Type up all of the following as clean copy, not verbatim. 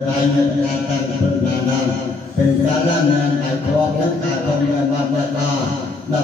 Hãy subscribe cho kênh Ghiền Mì Gõ để không bỏ Hãy subscribe cho kênh Ghiền Mì Gõ để không bỏ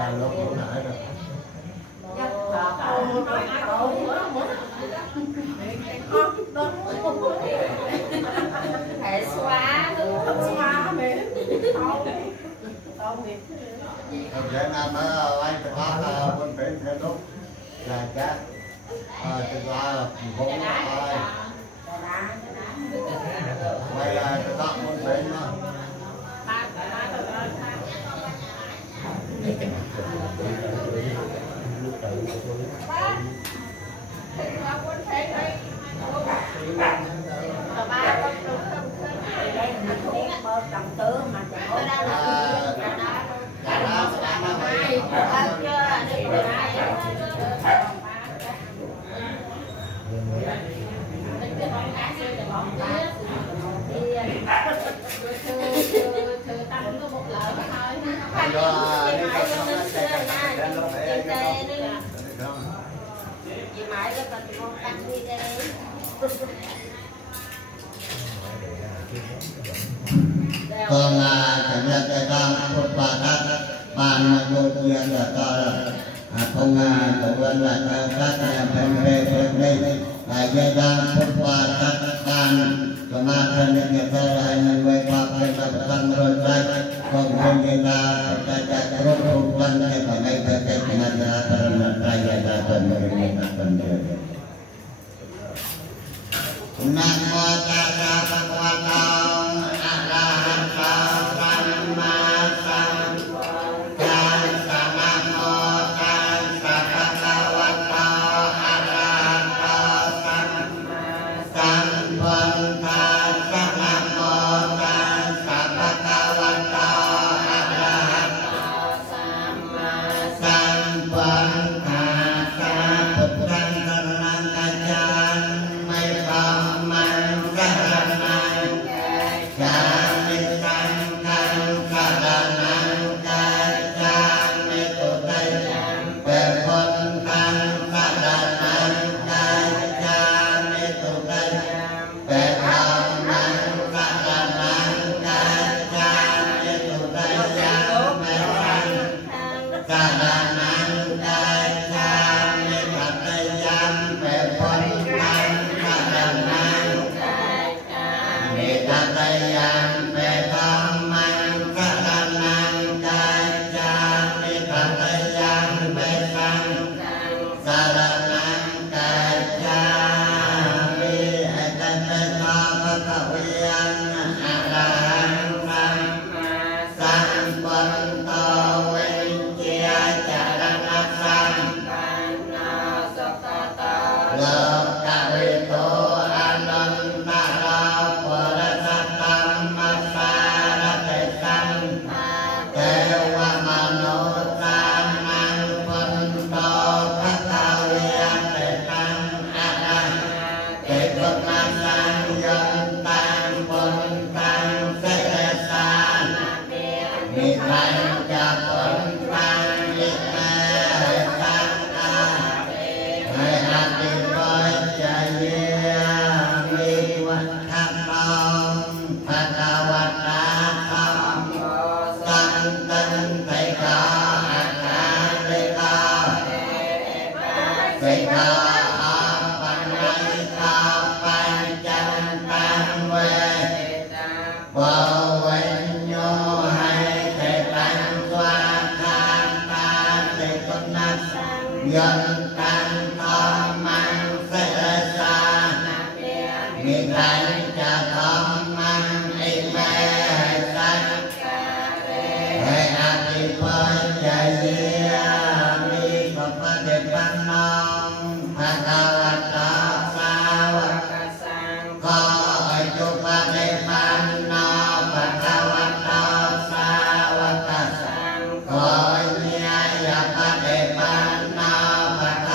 lỡ những video hấp dẫn. còn chẳng là cái con một bà các bạn mà đôi kia là không cũng là các bên đây là gia đang một bà các bạn kemarin kita hanya mengapa kita bertemu saja kemudian kita terus berubah sebagai bagian dengan raya dan bermitra. Namo tassa bhagavato arahato samma sambuddhassa. Namo tassa bhagavato arahato samma sambuddhassa. Namo tassa bhagavato arahato samma sambuddhassa. Buddhang saranang kajjan Hãy subscribe cho kênh Ghiền Mì Gõ để không bỏ lỡ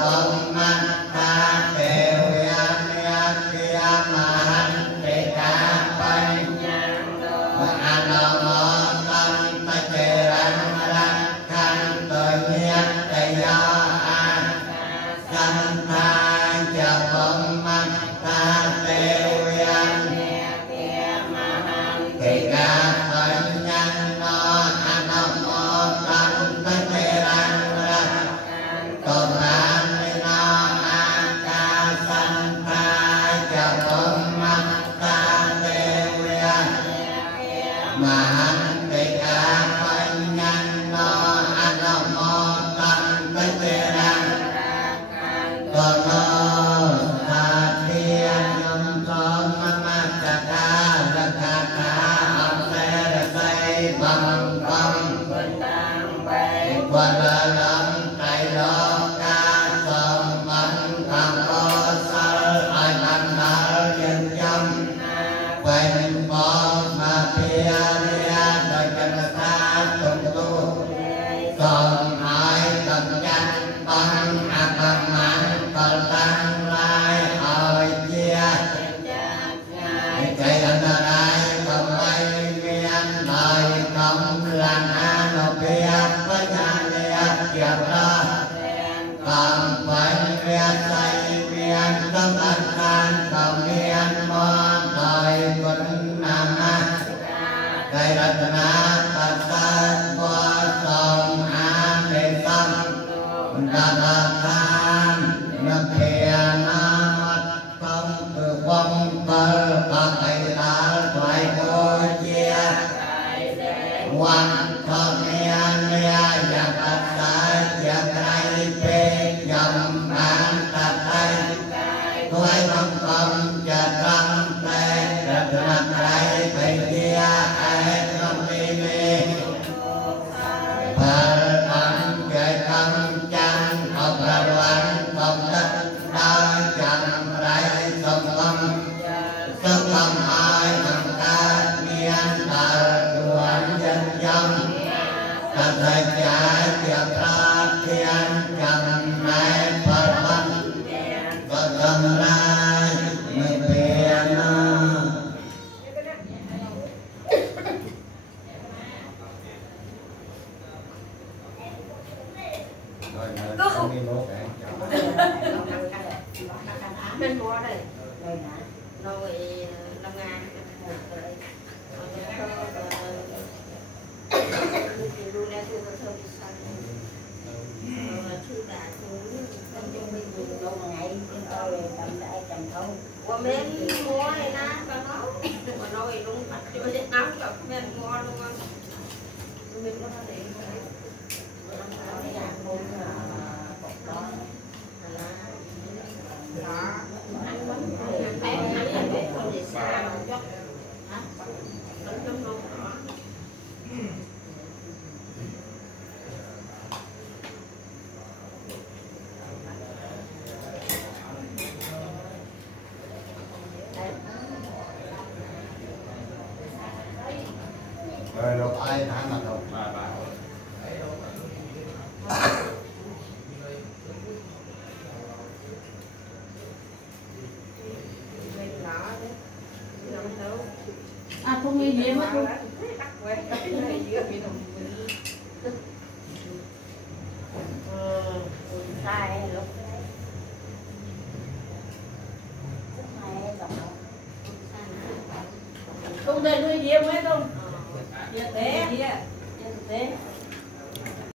bông mắt ta đều yên yên kia mà hắn để cả bay anh lo mơ tâm ta chê răng răng khăn tự nhiên để do an sanh tha chờ bông mắt ta đều yên thì cả bệnh nhân nó anh lo mơ tâm ta chê răng răng còn an nó an ca sanh tha chờ bông mắt ta đều yên mà anh thì cả bệnh nhân nó anh lo mơ tâm ta chê răng còn nó ta thiên nhâm con mắt ta ca ra ca ca ông sẽ xây bằng công và là lâm tay đó ca sông bắn thằng có sơ ai bằng nở dân châm quên bỏ mà bia bia đời chân ta tung tu còn ai tầm chân bằng bằng mặn còn tăng lai hồi chia chạy lần đây không bay miên đời không làng an một bia với nhà liệt kiệp ra còn phải miên xây miên tâm an can còn miên môn đời quân nam an cây đất na tật sát qua sông an để tâm đã than nước thiền mất không từ vong cơ có thầy đã thoại cô chia quan thọ miên miên và tật sát và cây phê dòng bán tật tay thoại không không và trăm tê đất nằm đây thầy chia ai không đi mê phật ẩn kệ tâm chân học là đoán không đất đôi chẳng lại sông tâm ai bằng ta miên tờ chuẩn dân dân ta thầy trả việc ra thiên chẳng lại phật văn phật tâm ra người biển bên mua đây rồi làm ngàn luôn nè tôi thơm xanh chưa đã tôi trong mình dùng lâu ngày tôi cầm lại cầm không qua bên mua này na còn nó mà nói luôn mặt cho nó nóng gặp bên mua luôn mình có thể rồi đâu ai thả mặt đâu à không nguy hiểm hết luôn không thể nguy hiểm hết không